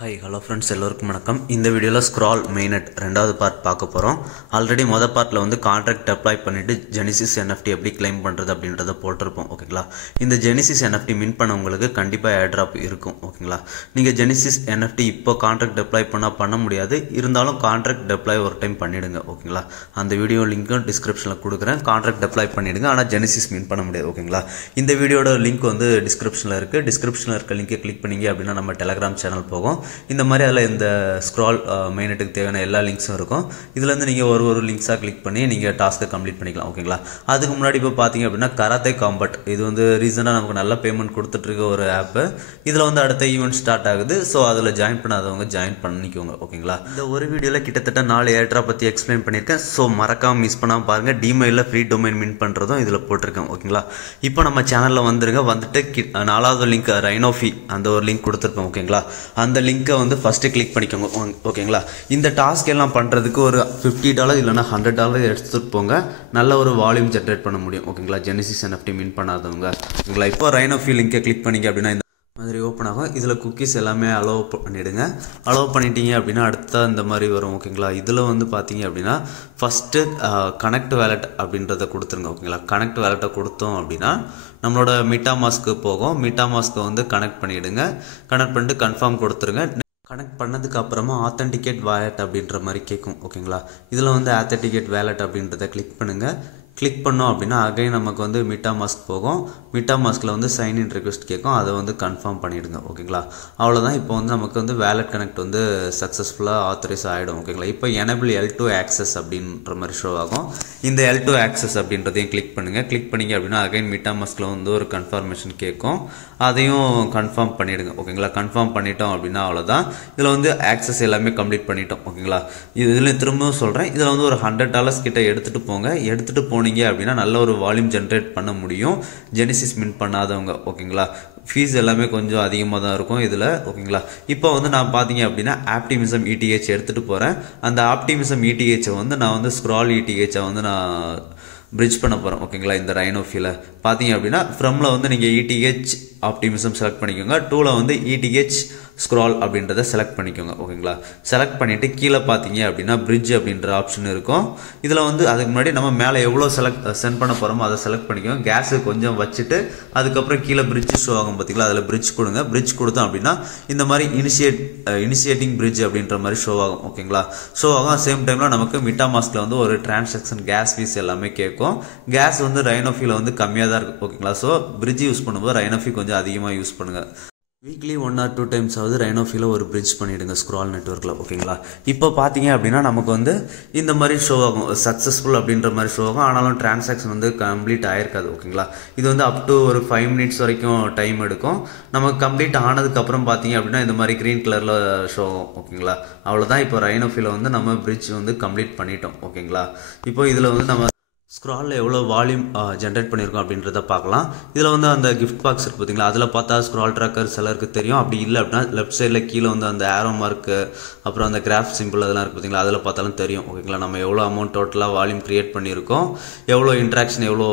Hi, hello friends, எல்லாருக்கும் வணக்கம். இந்த வீடியோல ஸ்க்ரால் மெயினட் ரெண்டாவது பார்ட் பார்க்க போறோம். ஆல்ரெடி முதல் பார்ட்ல வந்து கான்ட்ராக்ட் அப்ளை பண்ணிட்டு Genesis NFT எப்படி க்ளைம் பண்றது அப்படின்றத போட்டுருப்போம். ஓகேங்களா? இந்த Genesis NFT மின் பண்ணவங்களுக்கு கண்டிப்பா ஏர்ட்ராப் இருக்கும். ஓகேங்களா? நீங்க Genesis NFT இப்போ கான்ட்ராக்ட் அப்ளை பண்ண முடியாது. இருந்தாலும் கான்ட்ராக்ட் அப்ளை ஒரு டைம் பண்ணிடுங்க. ஓகேங்களா? அந்த வீடியோ லிங்க்கும் டிஸ்கிரிப்ஷன்ல கொடுக்குறேன். கான்ட்ராக்ட் அப்ளை பண்ணிடுங்க. ஆனா Genesis மின் பண்ண முடியாது. ஓகேங்களா? இந்த வீடியோட லிங்க் வந்து டிஸ்கிரிப்ஷன்ல இருக்கு. டிஸ்கிரிப்ஷன்ல இருக்க லிங்கை கிளிக் பண்ணீங்க அப்படின்னா நம்ம டெலிகிராம் சேனல் போகும். இந்த மாதிரி அதில் இந்த ஸ்க்ரால் மெயினட்டுக்கு தேவையான எல்லா லிங்க்ஸும் இருக்கும். இதுலேருந்து நீங்கள் ஒரு லிங்க்ஸாக கிளிக் பண்ணி நீங்கள் டாஸ்க்கை கம்ப்ளீட் பண்ணிக்கலாம். ஓகேங்களா? அதுக்கு முன்னாடி இப்போ பார்த்தீங்க அப்படின்னா கராத்தே காம்பட் இது வந்து ரீசனாக நமக்கு நல்ல பேமெண்ட் கொடுத்துட்ருக்க ஒரு ஆப்பு. இதில் வந்து அடுத்த ஈவெண்ட் ஸ்டார்ட் ஆகுது. ஸோ அதில் ஜாயின் பண்ணாதவங்க ஜாயின் பண்ணிக்கோங்க. ஓகேங்களா? இந்த ஒரு வீடியோவில் கிட்டத்தட்ட 4 ஏர்ட்ராப் பற்றி எக்ஸ்பிளைன் பண்ணியிருக்கேன். ஸோ மறக்காமல் மிஸ் பண்ணாமல் பாருங்கள். டிமெயிலில் ஃப்ரீ டொமைன் மின் பண்ணுறதும் இதில் போட்டிருக்கேன். ஓகேங்களா? இப்போ நம்ம சேனலில் வந்துட்டு 4வது லிங்க் ரைனோஃபி அந்த ஒரு லிங்க் கொடுத்துருப்பேன். ஓகேங்களா? அந்த லிங்க்கை வந்து ஃபஸ்ட்டு கிளிக் பண்ணிக்கோங்க. ஓகேங்களா? இந்த டாஸ்க் எல்லாம் பண்ணுறதுக்கு ஒரு $50 இல்லைனா $100 எடுத்துகிட்டு போங்க. நல்ல ஒரு வால்யூம் ஜென்ரேட் பண்ண முடியும். ஓகேங்களா? Genesis NFT மின் பண்ணாதவங்க. ஓகேங்களா? இப்போ ரைனோஃபி லிங்கை கிளிக் பண்ணிங்க அப்படின்னா இந்த மாதிரி ஓப்பன் ஆகும். இதில் குக்கீஸ் எல்லாமே அலோவ் பண்ணிவிடுங்க. அலோவ் பண்ணிட்டீங்க அப்படின்னா அடுத்த இந்த மாதிரி வரும். ஓகேங்களா? இதில் வந்து பார்த்தீங்க அப்படின்னா ஃபஸ்ட்டு கனெக்ட் வேலட் அப்படின்றத கொடுத்துருங்க. ஓகேங்களா? கனெக்ட் வேலட்டை கொடுத்தோம் அப்படின்னா நம்மளோட மீட்டாமாஸ்க்கு போகும். மீட்டாமாஸ்க்கை வந்து கனெக்ட் பண்ணிவிடுங்க. கனெக்ட் பண்ணிட்டு கன்ஃபார்ம் கொடுத்துருங்க. கனெக்ட் பண்ணதுக்கு அப்புறமா ஆத்தென்டிகேட் வேலட் அப்படின்ற மாதிரி கேட்கும். ஓகேங்களா? இதில் வந்து ஆத்தென்டிகேட் வேலட் அப்படின்றத கிளிக் பண்ணுங்கள். கிளிக் பண்ணோம் அப்படின்னா அகைன் நமக்கு வந்து மீட்டாமாஸ்க் போகும். மீட்டாமாஸ்கில் வந்து சைன்இன் ரிக்வெஸ்ட் கேட்கும். அதை வந்து கன்ஃபார்ம் பண்ணிவிடுங்க. ஓகேங்களா? அவ்வளோதான். இப்போ வந்து நமக்கு வந்து வேலட் கனெக்ட் வந்து சக்ஸஸ்ஃபுல்லாக ஆத்தரைஸ் ஆகிடும். ஓகேங்களா? இப்போ எனேபிள் L2 ஆக்சஸ் அப்படின்ற மாதிரி ஷோ ஆகும். இந்த L2 ஆக்சஸ் அப்படின்றதையும் கிளிக் பண்ணுங்கள். கிளிக் பண்ணிங்க அப்படின்னா அகைன் மீட்டாமாஸ்கில் வந்து ஒரு கன்ஃபர்மேஷன் கேட்கும். அதையும் கன்ஃபார்ம் பண்ணிவிடுங்க. ஓகேங்களா? கன்ஃபார்ம் பண்ணிட்டோம் அப்படின்னா அவ்வளோதான். இதில் வந்து ஆக்சஸ் எல்லாமே கம்ப்ளீட் பண்ணிட்டோம். ஓகேங்களா? இதில் திரும்பவும் சொல்கிறேன். இதில் வந்து ஒரு $100 கிட்ட எடுத்துகிட்டு போங்க. எடுத்துகிட்டு போனீங்க அப்படின்னா நல்ல ஒரு வால்யூம் ஜென்ரேட் பண்ண முடியும். Genesis மின் பண்ணாதவங்க. ஓகேங்களா? ஃபீஸ் எல்லாமே கொஞ்சம் அதிகமாக தான் இருக்கும் இதில். ஓகேங்களா? இப்போ வந்து நான் பார்த்தீங்க அப்படின்னா ஆப்டிமிசம் ETH எடுத்துகிட்டு போகிறேன். அந்த ஆப்டிமிசம் ETH வந்து நான் வந்து ஸ்க்ரால் ETH வந்து நான் பிரிட்ஜ் பண்ண போகிறேன். ஓகேங்களா? இந்த ரைனோஃபியில் பார்த்தீங்க அப்படின்னா ஃப்ரம்ல வந்து நீங்கள் ETH ஆப்டிமிசம் செலக்ட் பண்ணிக்கோங்க. 2ல வந்து ETH ஸ்க்ரால் அப்படின்றத செலக்ட் பண்ணிக்கோங்க. ஓகேங்களா? செலக்ட் பண்ணிவிட்டு கீழே பார்த்தீங்க அப்படின்னா பிரிட்ஜ் அப்படின்ற ஆப்ஷன் இருக்கும். இதில் வந்து அதுக்கு முன்னாடி நம்ம மேலே எவ்வளோ சென்ட் பண்ண போகிறோமோ அதை செலக்ட் பண்ணிக்கோங்க. கேஸு கொஞ்சம் வச்சுட்டு அதுக்கப்புறம் கீழே பிரிட்ஜ் ஷோ ஆகும். பார்த்தீங்களா? அதில் பிரிட்ஜ் கொடுங்க. பிரிட்ஜ் கொடுத்தோம் அப்படின்னா இந்த மாதிரி இனிஷியேட்டிங் பிரிட்ஜ் அப்படின்ற மாதிரி ஷோ ஆகும். ஓகேங்களா? ஷோ ஆகும். சேம் டைமில் நமக்கு மீட்டாமாஸ்கில் வந்து ஒரு டிரான்சாக்ஷன் கேஸ் ஃபீஸ் எல்லாமே கேட்கும். கேஸ் வந்து ரைனோஃபியில் வந்து கம்மியாக தான் இருக்கும். ஓகேங்களா? ஸோ பிரிட்ஜ் யூஸ் பண்ணும்போது ரைனோஃபி கொஞ்சம் அதிகமாக யூஸ் பண்ணுங்கள். வீக்லி 1 or 2 times ஆகுது ரைனோஃபியில் ஒரு பிரிட்ஜ் பண்ணிவிடுங்க ஸ்க்ரால் நெட்வொர்க்கில். ஓகேங்களா? இப்போ பார்த்தீங்க அப்படின்னா நமக்கு வந்து இந்த மாதிரி ஷோ ஆகும். சக்ஸஸ்ஃபுல் அப்படின்ற மாதிரி ஷோ ஆகும். ஆனாலும் டிரான்சாக்ஷன் வந்து கம்ப்ளீட் ஆயிருக்காது. ஓகேங்களா? இது வந்து அப் டு ஒரு 5 minutes வரைக்கும் டைம் எடுக்கும். நமக்கு கம்ப்ளீட் ஆனதுக்கப்புறம் பார்த்தீங்க அப்படின்னா இந்த மாதிரி க்ரீன் கலரில் ஷோ ஆகும். ஓகேங்களா? அவ்வளோதான். இப்போ ரைனோஃபியில் வந்து நம்ம பிரிட்ஜ் வந்து கம்ப்ளீட் பண்ணிட்டோம். ஓகேங்களா? இப்போ இதில் வந்து நம்ம ஸ்க்ராலில் எவ்வளோ வால்யூம் ஜென்ரேட் பண்ணியிருக்கோம் அப்படின்றத பார்க்கலாம். இதில் வந்து அந்த கிஃப்ட் பாக்ஸ் இருக்குது பார்த்தீங்களா? அதில் பார்த்தா ஸ்க்ரால் ட்ராக்கர் சிலருக்கு தெரியும். அப்படி இல்லை அப்படின்னா லெஃப்ட் சைடில் கீழே வந்து அந்த ஆரோ மார்க்கு அப்புறம் அந்த கிராஃப் சிம்பிள் அதெல்லாம் இருக்குது பார்த்தீங்களா? அதில் பார்த்தாலும் தெரியும். ஓகேங்களா? நம்ம எவ்வளோ அமௌண்ட் டோட்டலாக வால்யூம் க்ரியேட் பண்ணியிருக்கோம், எவ்வளோ இன்ட்ராக்ஷன் எவ்வளோ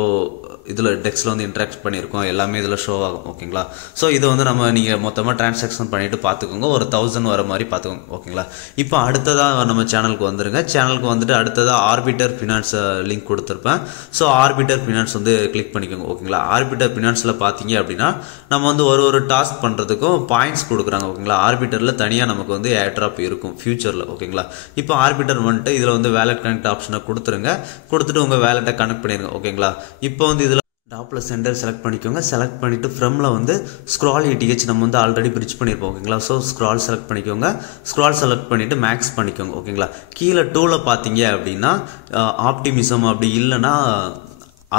இதில் டெக்ஸில் வந்து இன்ட்ராக்ட் பண்ணியிருக்கோம், எல்லாமே இதில் ஷோ ஆகும். ஓகேங்களா? ஸோ இதை வந்து நீங்கள் மொத்தமாக டிரான்சாக்ஷன் பண்ணிவிட்டு பார்த்துக்கோங்க. ஒரு 1000 வர மாதிரி பார்த்துக்கோங்க. ஓகேங்களா? இப்போ அடுத்ததாக நம்ம சேனலுக்கு வந்துருங்க. சேனலுக்கு வந்துட்டு அடுத்ததாக ஆர்பிட்டர் ஃபினான்ஸ் லிங்க் கொடுத்துருப்பேன். ஸோ ஆர்பிட்டர் ஃபினான்ஸ் வந்து கிளிக் பண்ணிக்கோங்க. ஓகேங்களா? ஆர்பிட்டர் ஃபினான்ஸில் பார்த்தீங்க அப்படின்னா நம்ம வந்து ஒரு டாஸ்க் பண்ணுறதுக்கும் பாயிண்ட்ஸ் கொடுக்குறாங்க. ஓகேங்களா? ஆர்பிட்டரில் தனியாக நமக்கு வந்து ஏர்ட்ராப் இருக்கும் ஃபியூச்சரில். ஓகேங்களா? இப்போ ஆர்பிட்டர் வந்துட்டு இதில் வந்து வேலட் கனெக்ட் ஆப்ஷனை கொடுத்துருங்க. கொடுத்துட்டு உங்கள் வேலட்டை கனெக்ட் பண்ணிடுங்க. ஓகேங்களா? இப்போ வந்து இதில் டாப்பில் சென்டர் செலக்ட் பண்ணிக்கோங்க. செலக்ட் பண்ணிவிட்டு ஃப்ரம்ல வந்து ஸ்க்ரால் ETH நம்ம வந்து ஆல்ரெடி பிரிட்ஜ் பண்ணியிருப்போம். ஓகேங்களா? ஸோ ஸ்க்ரால் செலக்ட் பண்ணிக்கோங்க. ஸ்க்ரால் செலக்ட் பண்ணிவிட்டு மேக்ஸ் பண்ணிக்கோங்க. ஓகேங்களா? கீழே 2ல பார்த்தீங்க அப்படின்னா ஆப்டிமிசம் அப்படி இல்லைன்னா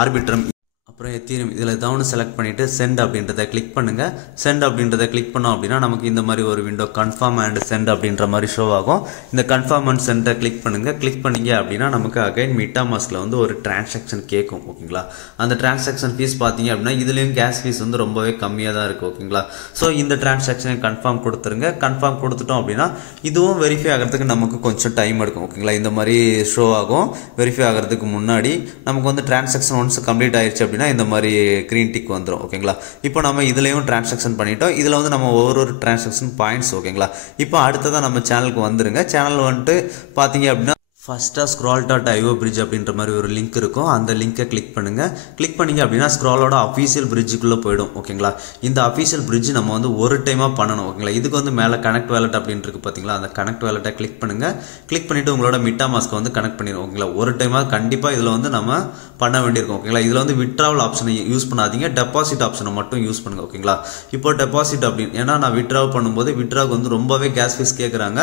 ஆர்பிட்ரம் அப்புறம் எத்தீரியம் இதில் ஏதாவது செலக்ட் பண்ணிவிட்டு சென்ட் அப்படின்றத கிளிக் பண்ணுங்கள். சென்ட் அப்படின்றத கிளிக் பண்ணோம் அப்படின்னா நமக்கு இந்த மாதிரி ஒரு விண்டோ கன்ஃபார்ம் அண்ட் சென்ட் அப்படின்ற மாதிரி ஷோ ஆகும். இந்த கன்ஃபார்ம் அண்ட் சென்ட்டை கிளிக் பண்ணுங்கள். கிளிக் பண்ணிங்க அப்படின்னா நமக்கு அகைன் மீட்டாமாஸ்கில் வந்து ஒரு டிரான்சாக்ஷன் கேட்கும். ஓகேங்களா? அந்த டிரான்சாக்ஷன் ஃபீஸ் பார்த்தீங்க அப்படின்னா இதுலேயும் கேஸ் ஃபீஸ் வந்து ரொம்பவே கம்மியாக தான் இருக்குது. ஓகேங்களா? ஸோ இந்த டிரான்சாக்ஷனை கன்ஃபார்ம் கொடுத்துருங்க. கன்ஃபார்ம் கொடுத்துட்டோம் அப்படின்னா இதுவும் வெரிஃபை ஆகிறதுக்கு நமக்கு கொஞ்சம் டைம் எடுக்கும். ஓகேங்களா? இந்த மாதிரி ஷோ ஆகும். வெரிஃபை ஆகிறதுக்கு முன்னாடி நமக்கு வந்து டிரான்சாக்ஷன் ஒன்ஸ் கம்ப்ளீட் ஆயிடுச்சு அப்படின்னா அப்படின்னா இந்த மாதிரி க்ரீன் டிக் வந்துடும் ஓகேங்களா. இப்போ நம்ம இதுலேயும் டிரான்சாக்ஷன் பண்ணிட்டோம். இதில் வந்து நம்ம ஒவ்வொரு டிரான்சாக்ஷன் பாயிண்ட்ஸ் ஓகேங்களா. இப்போ அடுத்ததான் நம்ம சேனலுக்கு வந்துருங்க. சேனல் வந்துட்டு பார்த்தீங்க அப்படின்னா ஃபஸ்ட்டாக scroll.io bridge அப்படின்ற மாதிரி ஒரு லிங்க் இருக்கும். அந்த லிங்க்கை கிளிக் பண்ணுங்கள். கிளிக் பண்ணிங்க அப்படின்னா ஸ்க்ராலோட அஃபீஷியல் பிரிட்ஜுக்குள்ளே போயிடும் ஓகேங்களா. இந்த அஃபீஷியல் பிரிட்ஜ் நம்ம வந்து ஒரு டைமாக பண்ணணும் ஓகேங்களா. இதுக்கு வந்து மேலே கனெக்ட் வேலட் அப்படின்ட்டு இருக்குது பார்த்தீங்களா. அந்த கனெக்ட் வேலட்டை கிளிக் பண்ணுங்கள். கிளிக் பண்ணிவிட்டு உங்களோட MetaMask வந்து கனெக்ட் பண்ணிடும் ஓகேங்களா. ஒரு டைமாக கண்டிப்பாக இதில் வந்து நம்ம பண்ண வேண்டியிருக்கும் ஓகேங்களா. இதில் வந்து விட்ராவல் ஆப்ஷனை யூஸ் பண்ணாதீங்க, டெபாசிட் ஆப்ஷனை மட்டும் யூஸ் பண்ணுங்கள் ஓகேங்களா. இப்போ டெபாசிட் அப்படின்னு ஏன்னா நான் விட்ராவல் பண்ணும்போது விட்ராவுக்கு வந்து ரொம்பவே கேஸ் ஃபீஸ் கேட்குறாங்க.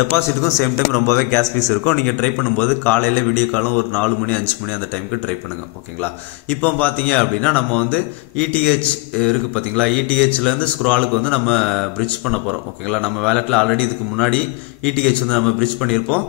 டெபாசிட்டுக்கும் சேம் டைம் ரொம்பவே கேஸ் ஃபீஸ் இருக்கும். நீங்கள் ட்ரை பண்ணும்போது காலையில் வீடியோ காலம் ஒரு 4 மணி 5 மணி அந்த டைமுக்கு ட்ரை பண்ணுங்கள் ஓகேங்களா. இப்போ பார்த்தீங்க அப்படின்னா நம்ம வந்து ETH இருக்குது பார்த்தீங்களா. ETHலேருந்து ஸ்க்ராலுக்கு வந்து நம்ம பிரிட்ஜ் பண்ண போகிறோம் ஓகேங்களா. நம்ம வேலெட்டில் ஆல்ரெடி இதுக்கு முன்னாடி ETH வந்து நம்ம பிரிட்ஜ் பண்ணியிருப்போம்.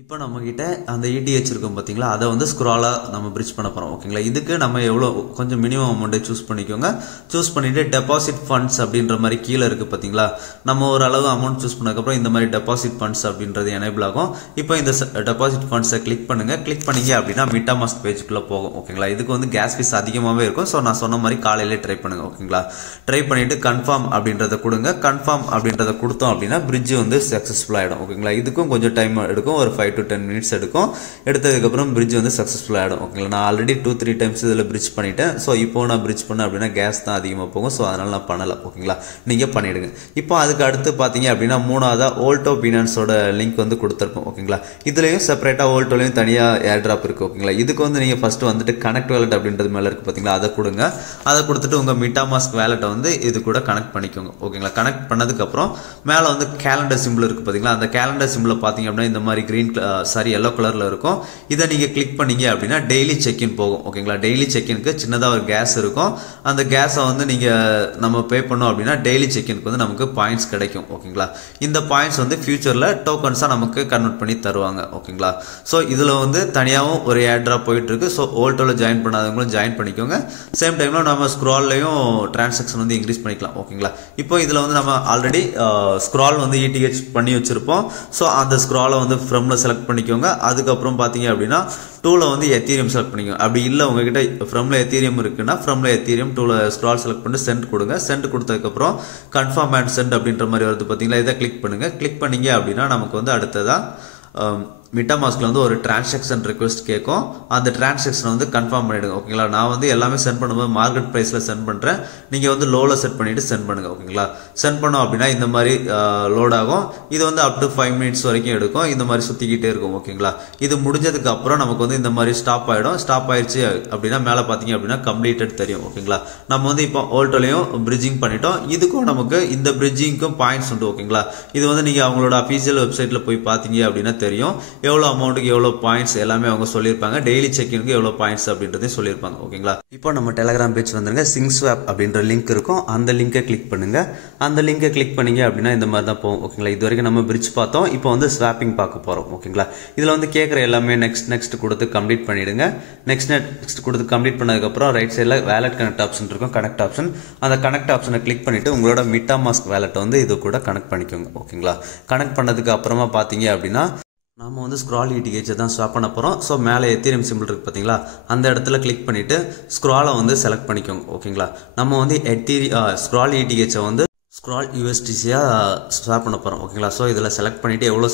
இப்போ நம்மக்கிட்ட அந்த ETH இருக்கும் பார்த்தீங்களா, அதை வந்து ஸ்க்ராலாக நம்ம பிரிட்ஜ் பண்ண போகிறோம் ஓகேங்களா. இதுக்கு நம்ம எவ்வளோ கொஞ்சம் மினிமம் அமௌண்ட்டை சூஸ் பண்ணிக்கோங்க. சூஸ் பண்ணிவிட்டு டெபாசிட் ஃபண்ட்ஸ் அப்படின்ற மாதிரி கீழே இருக்குது பார்த்தீங்களா. நம்ம ஒரு அளவு அமௌண்ட் சூஸ் பண்ணதுக்கப்புறம் இந்த மாதிரி டெபாசிட் ஃபண்ட்ஸ் அப்படின்றது எனேபிள் ஆகும். இப்போ இந்த டெபாசிட் ஃபண்ட்ஸை கிளிக் பண்ணுங்கள். கிளிக் பண்ணிங்க அப்படின்னா MetaMask பேஜுக்குள்ளே போகும் ஓகேங்களா. இதுக்கு வந்து கேஸ் ஃபீஸ் அதிகமாகவே இருக்கும். ஸோ நான் சொன்ன மாதிரி காலையிலே ட்ரை பண்ணுங்கள் ஓகேங்களா. ட்ரை பண்ணிவிட்டு கன்ஃபார்ம் அப்படின்றத கொடுங்க. கன்ஃபார்ம் அப்படின்றத கொடுத்தோம் அப்படின்னா பிரிட்ஜ் வந்து சக்ஸஸ்ஃபுல் ஆகிடும் ஓகேங்களா. இதுக்கும் கொஞ்சம் டைம் எடுக்கும், ஒரு 5 to 10 minutes எடுக்கும். எடுத்ததுக்கப்புறம் பிரிட்ஜ் வந்து சக்ஸஸ்ஃபுல் ஆகிடும் ஓகேங்களா. நான் ஆல்ரெடி 2-3 டைம்ஸ் இதில் பிரிட்ஜ் பண்ணிட்டேன். ஸோ இப்போ நான் பிரிட்ஜ் பண்ணேன் அப்படின்னா கேஸ் தான் அதிகமாக போகும். ஸோ அதனால் நான் பண்ணலை ஓகேங்களா. நீங்கள் பண்ணிவிடுங்க. இப்போ அதுக்கு அடுத்து பார்த்தீங்க அப்படின்னா மூணாவதாக ஓல்டோ பினான்ஸோட லிங்க் வந்து கொடுத்துருப்போம் ஓகேங்களா. இதுலேயும் செப்பரேட்டாக ஓல்டோலையும் தனியாக ஏர் ட்ராப் இருக்குது ஓகேங்களா. இதுக்கு வந்து நீங்கள் ஃபஸ்ட்டு வந்துட்டு கனெக்ட் வேலட் அப்படின்றது மேலே இருக்குது பார்த்தீங்களா, அதை கொடுங்க. அதை கொடுத்துட்டு உங்கள் MetaMask வேலட்டை வந்து இது கூட கனெக்ட் பண்ணிக்கோங்க ஓகேங்களா. கனெக்ட் பண்ணதுக்கப்புறம் மேலே வந்து கேலண்டர் சிம்பிள் இருக்குது பார்த்தீங்களா. அந்த கேலண்டர் சிம்பிளை பார்த்தீங்க அப்படின்னா இந்த மாதிரி எல்லோ கலரில் இருக்கும். இதை நீங்கள் கிளிக் பண்ணீங்க அப்படின்னா டெய்லி செக்இன் போகும் ஓகேங்களா. டெய்லி செக்இனுக்கு சின்னதாக ஒரு கேஸ் இருக்கும். அந்த கேஸை வந்து நம்ம பே பண்ணோம் அப்படின்னா டெய்லி செக்இனுக்கு வந்து நமக்கு பாயிண்ட்ஸ் கிடைக்கும் ஓகேங்களா. இந்த பாயிண்ட்ஸ் வந்து ஃபியூச்சரில் டோக்கன்ஸாக நமக்கு கன்வெர்ட் பண்ணி தருவாங்க ஓகேங்களா. ஸோ இதில் வந்து தனியாகவும் ஒரு ஏர் ட்ராப் போயிட்டு இருக்கு. ஸோ ஓல்டோவில் ஜாயின் பண்ணாதவங்களும் ஜாயின் பண்ணிக்கோங்க. சேம் டைமில் நம்ம ஸ்க்ரால்லையும் டிரான்சாக்ஷன் வந்து இன்க்ரீஸ் பண்ணிக்கலாம் ஓகேங்களா. இப்போ இதில் வந்து நம்ம ஆல்ரெடி ஸ்க்ரால் வந்து ETH பண்ணி வச்சிருப்போம். ஸோ அந்த ஸ்க்ராலை வந்து ஃப்ரம்ல செலக்ட் பண்ணிக்கோங்க. அதுக்கப்புறம் பார்த்தீங்க அப்படின்னா டூவில் வந்து எத்தீரியம் செலக்ட் பண்ணிக்கோங்க. அப்படி இல்லை உங்ககிட்ட ஃப்ரம்ல எத்தீரியம் இருக்குன்னா ஃப்ரம்ல எத்தீரியம் டூவில் ஸ்க்ரால் செலக்ட் பண்ணி சென்ட் கொடுங்க. சென்ட் கொடுத்ததுக்கப்புறம் கன்ஃபார்ம் அண்ட் சென்ட் அப்படின்ற மாதிரி வருது பார்த்தீங்களா. இதை கிளிக் பண்ணுங்கள். கிளிக் பண்ணீங்க அப்படின்னா நமக்கு வந்து அடுத்ததாக MetaMaskல வந்து ஒரு டிரான்சாக்ஷன் ரெக்வஸ்ட் கேட்கும். அந்த டிரான்சாக்ஷனை வந்து கன்ஃபார்ம் பண்ணிவிடுங்க ஓகேங்களா. நான் வந்து எல்லாமே சென்ட் பண்ணும்போது மார்க்கெட் ப்ரைஸில் சென்ட் பண்ணுறேன். நீங்கள் வந்து லோவில் செட் பண்ணிவிட்டு சென்ட் பண்ணுங்கள் ஓகேங்களா. சென்ட் பண்ணோம் அப்படின்னா இந்த மாதிரி லோட் ஆகும். இது வந்து அப் டு 5 minutes வரைக்கும் எடுக்கும். இந்த மாதிரி சுற்றிக்கிட்டே இருக்கும் ஓகேங்களா. இது முடிஞ்சதுக்கு அப்புறம் நமக்கு வந்து இந்த மாதிரி ஸ்டாப் ஆகிடும். ஸ்டாப் ஆயிடுச்சு அப்படின்னா மேலே பார்த்தீங்க அப்படின்னா கம்ப்ளீட்டட் தெரியும் ஓகேங்களா. நம்ம வந்து இப்போ ஓல்டோலையும் பிரிட்ஜிங் பண்ணிட்டோம். இதுக்கும் நமக்கு இந்த பிரிட்ஜிங்க்கும் பாயிண்ட்ஸ் உண்டு ஓகேங்களா. இது வந்து நீங்கள் அவங்களோட அஃபீஷியல் வெப்சைட்டில் போய் பார்த்தீங்க அப்படின்னா தெரியும் எவ்வளோ அமௌண்ட்டுக்கு எவ்வளோ பாயிண்ட்ஸ் எல்லாமே அவங்க சொல்லியிருப்பாங்க. டெய்லி செக்இனுக்கு எவ்வளோ பாயிண்ட்ஸ் அப்படின்றதையும் சொல்லியிருப்பாங்க ஓகேங்களா. இப்போ நம்ம டெலகிராம் பேஜ் வந்துருங்க. SingSwap அப்படின்ற லிங்க் இருக்கும். அந்த லிங்கை கிளிக் பண்ணுங்க. அந்த லிங்கை கிளிக் பண்ணீங்க அப்படின்னா இந்த மாதிரி தான் போகும் ஓகேங்களா. இது வரைக்கும் நம்ம பிரிட்ஜ் பார்த்தோம். இப்போ வந்து ஸ்வாப்பிங் பார்க்க போகிறோம் ஓகேங்களா. இதில் வந்து கேட்குற எல்லாமே நெக்ஸ்ட் கொடுத்து கம்ப்ளீட் பண்ணிடுங்க. நெக்ஸ்ட் கொடுத்து கம்ப்ளீட் பண்ணதுக்கப்புறம் ரைட் சைடில் வேலட் கனெக்ட் ஆப்ஷன் இருக்கும். கனெக்ட் ஆப்ஷன், அந்த கனெக்ட் ஆப்ஷனை கிளிக் பண்ணிவிட்டு உங்களோட MetaMask வேலட்டை வந்து இது கூட கனெக்ட் பண்ணிக்கோங்க ஓகேங்களா. கனெக்ட் பண்ணதுக்கு அப்புறமா பார்த்தீங்க அப்படின்னா நம்ம வந்து ஸ்க்ரால் ETH தான் ஸ்வாப் பண்ண போகிறோம். ஸோ மேலே எத்தீரியம் சிம்பிள் இருக்குது பார்த்தீங்களா, அந்த இடத்துல கிளிக் பண்ணிவிட்டு ஸ்க்ராலை வந்து செலக்ட் பண்ணிக்கோங்க ஓகேங்களா. நம்ம வந்து ஸ்க்ரால் ETH வந்து ஸ்க்ரால் USDC-யாக ஸ்வாப் பண்ண போகிறோம் ஓகேங்களா. ஸோ இதில் செலக்ட் பண்ணிவிட்டு எவ்வளோ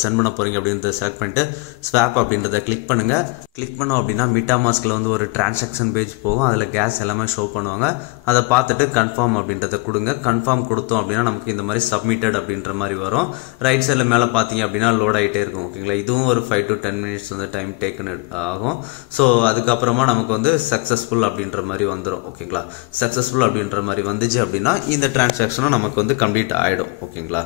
சென்ட் பண்ண போகிறீங்க அப்படின்றத செலக்ட் பண்ணிவிட்டு ஸ்வாப் அப்படின்றத கிளிக் பண்ணுங்கள். கிளிக் பண்ணோம் அப்படின்னா MetaMaskல வந்து ஒரு டிரான்சாக்ஷன் பேஜ் போகும். அதில் கேஸ் எல்லாமே ஷோ பண்ணுவாங்க. அதை பார்த்துட்டு கன்ஃபார்ம் அப்படின்றத கொடுங்க. கன்ஃபார்ம் கொடுத்தோம் அப்படின்னா நமக்கு இந்த மாதிரி சப்மிட்டட் அப்படின்ற மாதிரி வரும். ரைட் சைடில் மேலே பார்த்தீங்க அப்படின்னா லோட் ஆகிட்டே இருக்கும் ஓகேங்களா. இதுவும் ஒரு 5 to 10 minutes வந்து டைம் டேக்கன் ஆகும். ஸோ அதுக்கப்புறமா நமக்கு வந்து சக்ஸஸ்ஃபுல் அப்படின்ற மாதிரி வந்துடும் ஓகேங்களா. சக்ஸஸ்ஃபுல் அப்படின்ற மாதிரி வந்துச்சு அப்படின்னா இந்த டிரான்சாக்ஷனும் நமக்கு வந்து கம்ப்ளீட் ஆகிடும் ஓகேங்களா.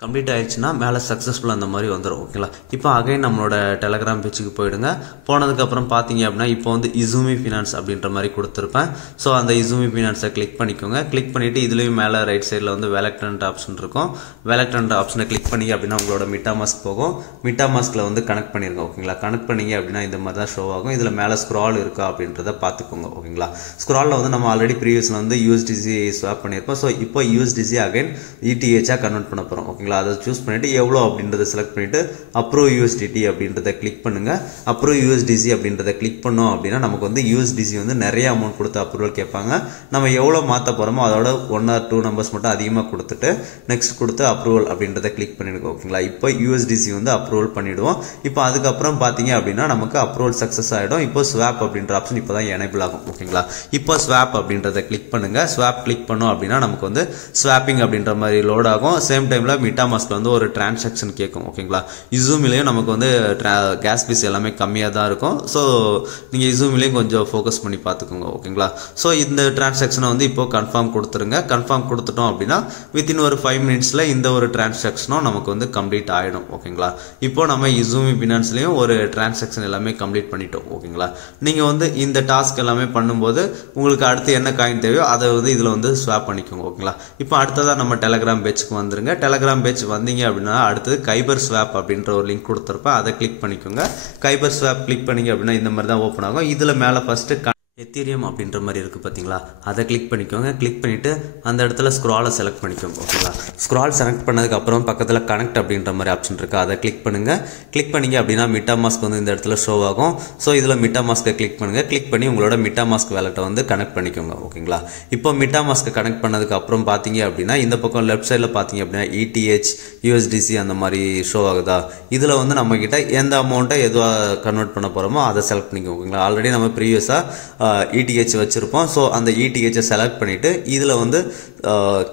கம்ப்ளீட் ஆயிடுச்சுன்னா மேலே சக்ஸஸ்ஃபுல் அந்த மாதிரி வந்துடும் ஓகேங்களா. இப்போ அகைன் நம்மளோட டெலகிராம் பேஜுக்கு போயிடுங்க. போனதுக்கப்புறம் பார்த்தீங்க அப்படின்னா இப்போ வந்து இசூமி ஃபினான்ஸ் அப்படின்ற மாதிரி கொடுத்துருப்பேன். ஸோ அந்த இசூமி ஃபினான்ஸை கிளிக் பண்ணிக்கோங்க. கிளிக் பண்ணிவிட்டு இதுலேயும் மேலே ரைட் சைடில் வந்து வேலட் கனெக்ட் ஆப்ஷன் இருக்கும். வேலட் கனெக்ட் ஆப்ஷனை கிளிக் பண்ணி அப்படின்னா உங்களோட MetaMask போகும். MetaMaskல வந்து கனெக்ட் பண்ணிருங்க ஓகேங்களா. கனெக்ட் பண்ணிங்க அப்படின்னா இந்த மாதிரி தான் ஷோ ஆகும். இதில் மேலே ஸ்க்ரால் இருக்கா அப்படின்றத பார்த்துக்கோங்க ஓகேங்களா. ஸ்க்ராலில் வந்து நம்ம ஆல்ரெடி ப்ரீவியஸில் வந்து USDC ஸ்வாப் பண்ணியிருப்போம். ஸோ இப்போ USDC அகைன் ETH கன்வெர்ட் பண்ண போகிறோம். ஓகேங்களா. அதை சூஸ் பண்ணிவிட்டு எவ்வளோ அப்படின்றத செலக்ட் பண்ணிவிட்டு அப்ரூவ் யூஎஸ்டிடி அப்படின்றத கிளிக் பண்ணுங்கள். அப்ரூவ் யூஎஸ்டிசி அப்படின்றத கிளிக் பண்ணோம் அப்படின்னா நமக்கு வந்து யூஎஸ்டிசி வந்து நிறைய அமௌண்ட் கொடுத்து அப்ரூவல் கேட்பாங்க. நம்ம எவ்வளோ மாற்ற போகிறோமோ அதோட 1 or 2 நம்பர்ஸ் மட்டும் அதிகமாக கொடுத்துட்டு நெக்ஸ்ட் கொடுத்து அப்ரூவல் அப்படின்றத கிளிக் பண்ணிடுங்க. ஓகேங்களா. இப்போ யூஎஸ்டிசி வந்து அப்ரூவல் பண்ணிவிடுவோம். இப்போ அதுக்கப்புறம் பார்த்தீங்க அப்படின்னா நமக்கு அப்ரூவல் சக்ஸஸ் ஆகிடும். இப்போ ஸ்வாப் அப்படின்ற ஆப்ஷன் இப்போ தான் எனேபிள் ஆகும். ஓகேங்களா. இப்போ ஸ்வாப் அப்படின்றத கிளிக் பண்ணுங்கள். ஸ்வாப் கிளிக் பண்ணோம் அப்படின்னா நமக்கு வந்து ஸ்வாப்பிங் அப்படின்ற மாதிரி லோட் ஆகும். சேம் டைமில் மிட்டாமாஸ்கில் வந்து ஒரு டிரான்சாக்ஷன் கேட்கும். ஓகேங்களா. இசூமிலையும் நமக்கு வந்து கேஸ் பீஸ் எல்லாமே கம்மியாக தான் இருக்கும். ஸோ நீங்கள் இசூமிலையும் கொஞ்சம் ஃபோக்கஸ் பண்ணி பார்த்துக்கோங்க. ஓகேங்களா. ஸோ இந்த டிரான்சாக்ஷனை வந்து இப்போ கன்ஃபார்ம் கொடுத்துருங்க. கன்ஃபார்ம் கொடுத்துட்டோம் அப்படின்னா வித்தின் ஒரு 5 minutesல இந்த ஒரு டிரான்சாக்ஷனும் நமக்கு வந்து கம்ப்ளீட் ஆகிடும். ஓகேங்களா. இப்போ நம்ம இசூமி பினான்ஸ்லையும் ஒரு டிரான்சாக்ஷன் எல்லாமே கம்ப்ளீட் பண்ணிட்டோம். ஓகேங்களா. நீங்கள் வந்து இந்த டாஸ்க் எல்லாமே பண்ணும்போது உங்களுக்கு அடுத்து என்ன காயின் தேவையோ அதை வந்து இதில் வந்து ஸ்வாப் பண்ணிக்கோங்க. ஓகேங்களா. இப்போ அடுத்ததாக நம்ம டெலகிராம் பேஜுக்கு வந்துருங்க. டெலகிராம் பேஜ் வந்தீங்க அப்படின்னா அடுத்தது கைபர் ஸ்வாப் அப்படின்ற ஒரு லிங்க் கொடுத்துருப்பேன். அதை கிளிக் பண்ணிக்கோங்க. கைபர் ஸ்வாப் கிளிக் பண்ணிங்க அப்படின்னா இந்த மாதிரி தான் ஓப்பன் ஆகும். இதில் மேலே ஃபஸ்ட்டு எத்தீரியம் அப்படின்ற மாதிரி இருக்குது பார்த்தீங்களா, அதை கிளிக் பண்ணிக்கோங்க. கிளிக் பண்ணிவிட்டு அந்த இடத்துல ஸ்க்ராலை செலக்ட் பண்ணிக்கோங்க. ஓகேங்களா. ஸ்க்ரால் செலக்ட் பண்ணதுக்கப்புறம் பக்கத்தில் கனெக்ட் அப்படின்ற மாதிரி ஆப்ஷன் இருக்குது. அதை கிளிக் பண்ணுங்கள். கிளிக் பண்ணிங்க அப்படின்னா மிட்டாமாஸ்க் வந்து இந்த இடத்துல ஷோ ஆகும். ஸோ இதில் மிட்டாமாஸ்க்கை கிளிக் பண்ணுங்கள். கிளிக் பண்ணி உங்களோட மிட்டாமாஸ்க் வேலெட்டை வந்து கனெக்ட் பண்ணிக்கோங்க. ஓகேங்களா. இப்போ மிட்டாமாஸ்க்கை கனெக்ட் பண்ணதுக்கப்புறம் பார்த்தீங்க அப்படின்னா இந்த பக்கம் லெஃப்ட் சைடில் பார்த்தீங்க அப்படின்னா ETH USDC அந்த மாதிரி ஷோ ஆகுதா. இதில் வந்து நம்மக்கிட்ட எந்த அமௌண்ட்டை எதுவாக கன்வெர்ட் பண்ண போகிறோமோ அதை செலக்ட் பண்ணிக்கோங்க. ஓகேங்களா. ஆல்ரெடி நம்ம ப்ரீவியஸாக ETH வச்சுருப்போம். ஸோ அந்த ETH செலக்ட் பண்ணிவிட்டு இதில் வந்து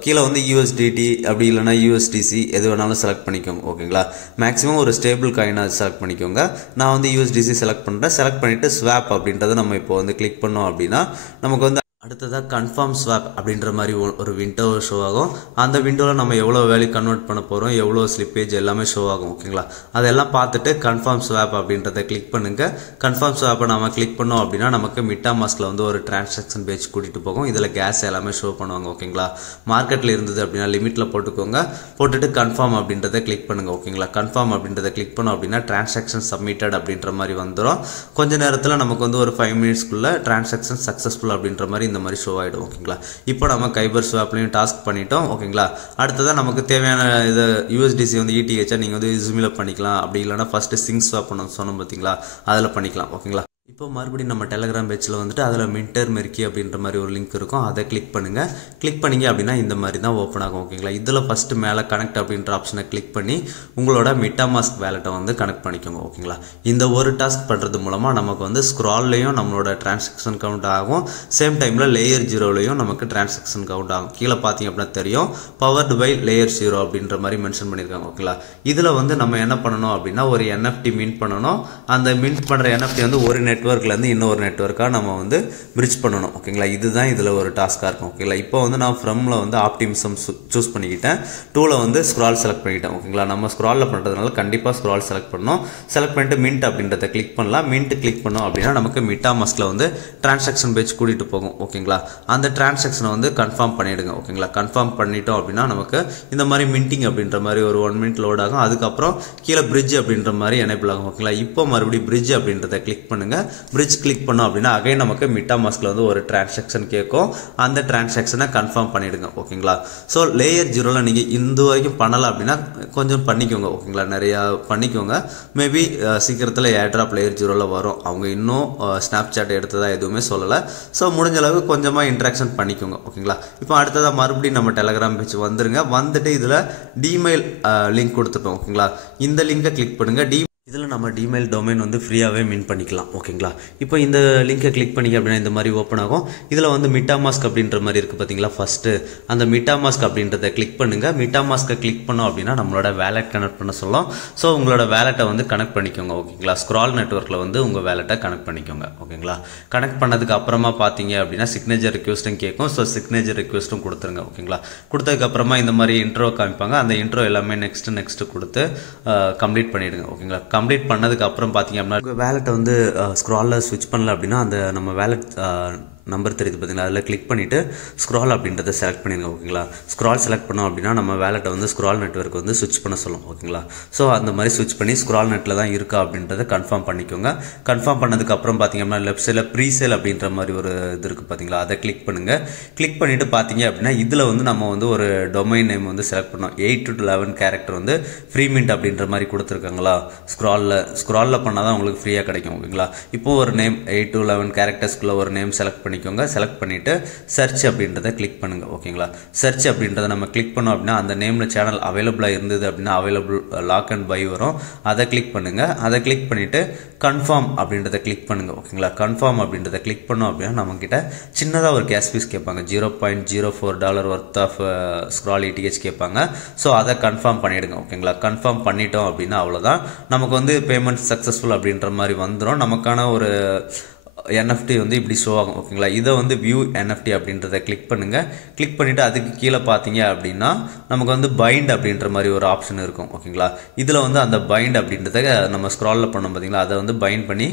கீழே வந்து USDT அப்படி இல்லைனா USDC எது வேணாலும் செலக்ட் பண்ணிக்கோங்க. ஓகேங்களா. மேக்ஸிமம் ஒரு ஸ்டேபிள் காயினாக செலக்ட் பண்ணிக்கோங்க. நான் வந்து USDC செலக்ட் பண்ணுறேன். செலக்ட் பண்ணிவிட்டு ஸ்வாப் அப்படின்றத நம்ம இப்போ வந்து கிளிக் பண்ணோம் அப்படின்னா நமக்கு வந்து அடுத்ததாக கன்ஃபார்ம் ஸ்வாப் அப்படின்ற மாதிரி ஒரு விண்டோ ஷோ ஆகும். அந்த விண்டோவில் நம்ம எவ்வளோ வேல்யூ கன்வெர்ட் பண்ண போகிறோம், எவ்வளோ ஸ்லிப்பேஜ் எல்லாமே ஷோ ஆகும். ஓகேங்களா. அதெல்லாம் பார்த்துட்டு கன்ஃபார்ம் ஸ்வாப் அப்படின்றத கிளிக் பண்ணுங்கள். கன்ஃபார்ம் ஸ்வாப்பை நம்ம கிளிக் பண்ணோம் அப்படின்னா நமக்கு மிட்டாமாஸ்கில் வந்து ஒரு டிரான்சாக்ஷன் பேஜ் கூட்டிகிட்டு போகும். இதில் கேஸ் எல்லாமே ஷோ பண்ணுவாங்க. ஓகேங்களா. மார்க்கெட்டில் இருந்தது அப்படின்னா லிமிட்டில் போட்டுக்கோங்க. போட்டுட்டு கன்ஃபார்ம் அப்படின்றத கிளிக் பண்ணுங்கள். ஓகேங்களா. கன்ஃபார்ம் அப்படின்றத கிளிக் பண்ணோம் அப்படின்னா டிரான்சாக்ஷன் சப்மிட்டட் அப்படின்ற மாதிரி வந்துடும். கொஞ்ச நேரத்தில் நமக்கு வந்து ஒரு 5 minutesக்குள்ளே டிரான்சாக்ஷன் சக்ஸஸ்ஃபுல் அப்படின்ற மாதிரி இந்த மாதிரி ஷோ ஆகிடும். ஓகேங்களா. இப்போ நம்ம கைபர் ஸ்வாப்லையும் டாஸ்க் பண்ணிட்டோம். ஓகேங்களா. அடுத்ததான் நமக்கு தேவையான இது USDC வந்து ETH நீங்கள் வந்து இசூமில் பண்ணிக்கலாம். அப்படி இல்லைனா ஃபஸ்ட்டு சிங் ஸ்வாப் பண்ண சொன்னோம் பார்த்தீங்களா, அதில் பண்ணிக்கலாம். ஓகேங்களா. இப்போ மறுபடியும் நம்ம டெலகிராம் பேஜில் வந்துட்டு அதில் மின்டர் மெர்க்கி அப்படின்ற மாதிரி ஒரு லிங்க் இருக்கும். அதை கிளிக் பண்ணுங்கள். கிளிக் பண்ணிங்க அப்படின்னா இந்த மாதிரி தான் ஓப்பன் ஆகும். ஓகேங்களா. இதில் ஃபஸ்ட்டு மேலே கனெக்ட் அப்படின்ற ஆப்ஷனை கிளிக் பண்ணி உங்களோட மிட்டாமாஸ்க் வேலெட்டை வந்து கனெக்ட் பண்ணிக்கோங்க. ஓகேங்களா. இந்த ஒரு டாஸ்க் பண்ணுறது மூலமாக நமக்கு வந்து ஸ்க்ரால்லையும் நம்மளோட டிரான்சாக்ஷன் கவுண்ட் ஆகும். சேம் டைமில் லேயர் 0லையும் நமக்கு டிரான்சாக்ஷன் கவுண்ட் ஆகும். கீழே பார்த்தீங்க அப்படின்னா தெரியும் பவர்டு பை லேயர் 0 அப்படின்ற மாதிரி மென்ஷன் பண்ணியிருக்காங்க. ஓகேங்களா. இதில் வந்து நம்ம என்ன பண்ணணும் அப்படின்னா ஒரு NFT மின்ட் பண்ணணும். அந்த மின்ட் பண்ணுற NFT வந்து ஒரு நெட்வொர்க்லேருந்து இன்னொரு நெட்வொர்க்காக நம்ம வந்து பிரிட்ஜ் பண்ணணும். ஓகேங்களா. இதுதான் இதில் ஒரு டாஸ்க்காக இருக்கும். ஓகேங்களா. இப்போ வந்து நான் ஃப்ரம்ல வந்து ஆப்டிமிசம் சூஸ் பண்ணிக்கிட்டேன். டூவில் வந்து ஸ்க்ரால் செலக்ட் பண்ணிக்கிட்டேன். ஓகேங்களா. நம்ம ஸ்க்ராலில் பண்ணுறதுனால கண்டிப்பாக ஸ்க்ரால் செலக்ட் பண்ணணும். செலக்ட் பண்ணிட்டு மின்ட் அப்படின்றத கிளிக் பண்ணலாம். மின்ட் கிளிக் பண்ணோம் அப்படின்னா நமக்கு மிட்டாமாஸ்கில் வந்து டிரான்சாக்ஷன் பேஜ் கூட்டிகிட்டு போகும். ஓகேங்களா. அந்த டிரான்சாக்ஷனை வந்து கன்ஃபார்ம் பண்ணிவிடுங்க. ஓகேங்களா. கன்ஃபார்ம் பண்ணிட்டோம் அப்படின்னா நமக்கு இந்த மாதிரி மின்டிங் அப்படின்ற மாதிரி ஒரு 1 minute லோட் ஆகும். அதுக்கப்புறம் கீழே பிரிட்ஜ் அப்படின்ற மாதிரி எனேபிள் ஆகும். ஓகேங்களா. இப்போ மறுபடியும் பிரிட்ஜ் அப்படின்றத கிளிக் பண்ணுங்கள். பிரிட்ஜ் கிளிக் பண்ணோம் அப்படின்னா அகைன் நமக்கு மிட்டாமாஸ்கில் வந்து ஒரு டிரான்சாக்ஷன் கேட்கும். அந்த டிரான்சாக்ஷனை கன்ஃபார்ம் பண்ணிவிடுங்க. ஓகேங்களா. ஸோ லேயர் 0ல் நீங்கள் இந்த வரைக்கும் பண்ணலாம் அப்படின்னா கொஞ்சம் பண்ணிக்கோங்க. ஓகேங்களா. நிறையா பண்ணிக்கோங்க. மேபி சீக்கிரத்தில் ஏர்ட்ராப் லேயர் 0ல் வரும். அவங்க இன்னும் ஸ்னாப்சாட் எடுத்ததாக எதுவுமே சொல்லலை. ஸோ முடிஞ்ச அளவு கொஞ்சமாக இன்ட்ராக்ஷன் பண்ணிக்கோங்க. ஓகேங்களா. இப்போ அடுத்ததாக மறுபடியும் நம்ம டெலகிராம் பேஜ் வந்துருங்க. வந்துட்டு இதில் டிமெயில் லிங்க் கொடுத்துருப்போம். ஓகேங்களா. இந்த லிங்கை கிளிக் பண்ணுங்கள். இதில் நம்ம டிமெயில் டொமைன் வந்து ஃப்ரீயாகவே மின் பண்ணிக்கலாம். ஓகேங்களா. இப்போ இந்த லிங்கை கிளிக் பண்ணிங்க அப்படின்னா இந்த மாதிரி ஓப்பன் ஆகும். இதில் வந்து மிட்டாமாஸ்க் அப்படின்ற மாதிரி இருக்குது பார்த்தீங்களா. ஃபஸ்ட்டு அந்த மிட்டாமாஸ்க் அப்படின்றத கிளிக் பண்ணுங்கள். மிட்டாமாஸ்க்கை கிளிக் பண்ணோம் அப்படின்னா நம்மளோட வேலெட் கனெக்ட் பண்ண சொல்லும். ஸோ உங்களோட வேலெட்டை வந்து கனெக்ட் பண்ணிக்கோங்க. ஓகேங்களா. ஸ்க்ரால் நெட்வொர்க்கில் வந்து உங்கள் வேலெட்டை கனெக்ட் பண்ணிக்கோங்க. ஓகேங்களா. கனெக்ட் பண்ணதுக்கு அப்புறமா பார்த்தீங்க அப்படின்னா சிக்னேச்சர் ரிக்வெஸ்ட்டும் கேட்கும். ஸோ சிக்னேச்சர் ரிக்வெஸ்ட்டும் கொடுத்துருங்க. ஓகேங்களா. கொடுத்ததுக்கப்புறமா இந்த மாதிரி இன்ட்ரோ காமிப்பாங்க. அந்த இன்ட்ரோ எல்லாமே நெக்ஸ்ட்டு கொடுத்து கம்ப்ளீட் பண்ணிவிடுங்க. ஓகேங்களா. கம்ப்ளீட் பண்ணதுக்கு அப்புறம் பார்த்தீங்க அப்படின்னா வேலெட்டை வந்து ஸ்க்ராலில் ஸ்விட்ச் பண்ணல அப்படின்னா அந்த நம்ம வேலெட் நம்பர் தெரியுது பார்த்தீங்களா, அதில் கிளிக் பண்ணிவிட்டு ஸ்க்ரால் அப்படின்றத செலக்ட் பண்ணிடுங்க. ஓகேங்களா, ஸ்க்ரால் செலக்ட் பண்ணோம் அப்படின்னா நம்ம வேலெட்டை வந்து ஸ்க்ரால் நெட்வொர்க் வந்து ஸ்விட்ச் பண்ண சொல்லும். ஓகேங்களா, ஸோ அந்த மாதிரி ஸ்விட்ச் பண்ணி ஸ்க்ரால் நெட்டில் தான் இருக்கா அப்படின்றத கன்ஃபார்ம் பண்ணிக்கோங்க. கன்ஃபார்ம் பண்ணதுக்கப்புறம் பார்த்தீங்க அப்படின்னா லெஃப்ட் சைடில் ப்ரீசேல் அப்படின்ற மாதிரி ஒரு இது இருக்குது பார்த்தீங்களா, அதை கிளிக் பண்ணுங்கள். கிளிக் பண்ணிவிட்டு பார்த்தீங்க அப்படின்னா இதில் வந்து நம்ம வந்து ஒரு டொமைன் நேம் வந்து செலக்ட் பண்ணோம். 8 to 11 கேரக்டர் வந்து ஃப்ரீ மின்ட் அப்படின்ற மாதிரி கொடுத்துருக்காங்களா, ஸ்க்ராலில் பண்ணால் தான் உங்களுக்கு ஃப்ரீயாக கிடைக்கும். ஓகேங்களா, இப்போது ஒரு நேம் 8 to 11 கேரக்டர்ஸ்க்குள்ள ஒரு நேம் செலக்ட் பண்ணிக்கோங்க. செலக்ட் பண்ணிவிட்டு சர்ச் அப்படின்றத கிளிக் பண்ணுங்கள். ஓகேங்களா, சர்ச் அப்படின்றத நம்ம கிளிக் பண்ணோம் அப்படின்னா அந்த நேமில் சேனல் அவைலபிளாக இருந்தது அப்படின்னா அவைலபிள் லாக் அண்ட் பை வரும். அதை கிளிக் பண்ணுங்கள். அதை கிளிக் பண்ணிவிட்டு கன்ஃபார்ம் அப்படின்றத கிளிக் பண்ணுங்கள். ஓகேங்களா, கன்ஃபார்ம் அப்படின்றத கிளிக் பண்ணோம் அப்படின்னா நம்மக்கிட்ட சின்னதாக ஒரு கேஷ் ஃபீஸ் கேட்பாங்க. $0.04 ஒர்த் ஆஃப் ஸ்க்ரால் ETH கேட்பாங்க. ஸோ அதை கன்ஃபார்ம் பண்ணிவிடுங்க. ஓகேங்களா, கன்ஃபார்ம் பண்ணிட்டோம் அப்படின்னா அவ்வளோதான், நமக்கு வந்து பேமெண்ட் சக்ஸஸ்ஃபுல் அப்படின்ற மாதிரி வந்துடும். நமக்கான ஒரு NFT வந்து இப்படி ஷோ ஆகும். ஓகேங்களா, இதை வந்து வியூ NFT அப்படின்றத கிளிக் பண்ணுங்கள். கிளிக் பண்ணிவிட்டு அதுக்கு கீழே பார்த்தீங்க அப்படின்னா நமக்கு வந்து பைண்ட் அப்படின்ற மாதிரி ஒரு ஆப்ஷன் இருக்கும். ஓகேங்களா, இதில் வந்து அந்த பைண்ட் அப்படின்றத நம்ம ஸ்க்ராலில் பண்ணோம் பார்த்தீங்களா, அதை வந்து பைண்ட் பண்ணி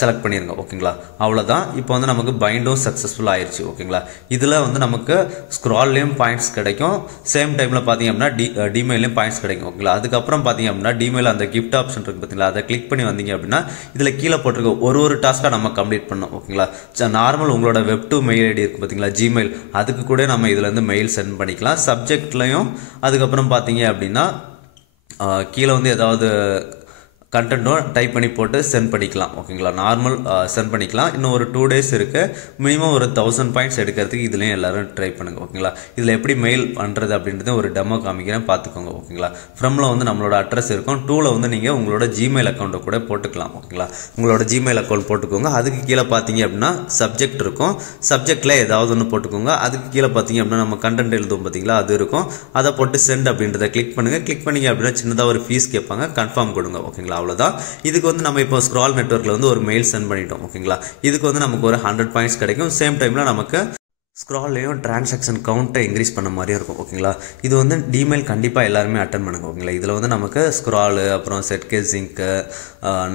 செலக்ட் பண்ணிடுங்க. ஓகேங்களா, அவ்வளோதான். இப்போ வந்து நமக்கு பைண்டும் சக்ஸஸ்ஃபுல் ஆயிடுச்சு. ஓகேங்களா, இதில் வந்து நமக்கு ஸ்க்ரால்லையும் பாயிண்ட்ஸ் கிடைக்கும், சேம் டைமில் பார்த்தீங்க அப்படின்னா டிமெயிலையும் பாயிண்ட்ஸ் கிடைக்கும். ஓகேங்களா, அதுக்கப்புறம் பார்த்தீங்க அப்படின்னா டிமெயில் அந்த கிஃப்ட் ஆப்ஷன் இருக்குது பார்த்தீங்களா, அதை கிளிக் பண்ணி வந்தீங்க அப்படின்னா இதில் கீழே போட்டிருக்க ஒரு டாஸ்க்காக நம்ம கம்ப்ளீட் பண்ணோம். ஓகேங்களா, நார்மல் உங்களோட வெப் டு மெயில் ஐடி இருக்கு பார்த்தீங்களா, ஜிமெயில், அதுக்கு கூட நம்ம இதுலேருந்து மெயில் சென்ட் பண்ணிக்கலாம். சப்ஜெக்ட்லையும் அதுக்கப்புறம் பார்த்தீங்க அப்படின்னா கீழே வந்து ஏதாவது கண்டென்ட்டும் டைப் பண்ணி போட்டு சென்ட் பண்ணிக்கலாம். ஓகேங்களா, நார்மல் சென்ட் பண்ணிக்கலாம். இன்னும் ஒரு 2 days இருக்குது. மினிமம் ஒரு 1000 பாயிண்ட்ஸ் எடுக்கிறதுக்கு இதுலேயும் எல்லோரும் ட்ரை பண்ணுங்கள். ஓகேங்களா, இதில் எப்படி மெயில் பண்ணுறது அப்படின்றது ஒரு டெமோ காமிக்கிறேன், பார்த்துக்கோங்க. ஓகேங்களா, ஃப்ரம்மில் வந்து நம்மளோட அட்ரஸ் இருக்கும். 2ல் வந்து நீங்கள் உங்களோட ஜிமெயில் அக்கௌண்ட்டை கூட போட்டுக்கலாம். ஓகேங்களா, உங்களோட ஜிமெயில் அக்கௌண்ட் போட்டுக்கோங்க. அதுக்கு கீழே பார்த்தீங்க அப்படின்னா சப்ஜெக்ட் இருக்கும். சப்ஜெக்டில் ஏதாவது ஒன்று போட்டுக்கோங்க. அதுக்கு கீழே பார்த்தீங்க அப்படின்னா நம்ம கண்டென்ட் எழுதுவோம் பார்த்தீங்களா, அது இருக்கும். அதை போட்டு சென்ட் அப்படின்றத கிளிக் பண்ணுங்கள். கிளிக் பண்ணிங்க அப்படின்னா சின்னதாக ஒரு ஃபீஸ் கேட்பாங்க, கன்ஃபார்ம் கொடுங்க. ஓகேங்களா, அவ்வளோதான். இதுக்கு வந்து நம்ம இப்போ ஸ்க்ரால் நெட்வொர்க்கில் வந்து ஒரு மெயில் சென்ட் பண்ணிட்டோம். ஓகேங்களா, இதுக்கு வந்து நமக்கு ஒரு 100 பாயிண்ட்ஸ் கிடைக்கும். சேம் டைமில் நமக்கு ஸ்க்ரால்லையும் டிரான்சாக்ஷன் கவுண்ட்டை இன்க்ரீஸ் பண்ண மாதிரியும் இருக்கும். ஓகேங்களா, இது வந்து டிமெயில் கண்டிப்பாக எல்லாருமே அட்டன் பண்ணுங்க. ஓகேங்களா, இதில் வந்து நமக்கு ஸ்க்ராலு அப்புறம் செட்கேஸ் ஜிங்க்கு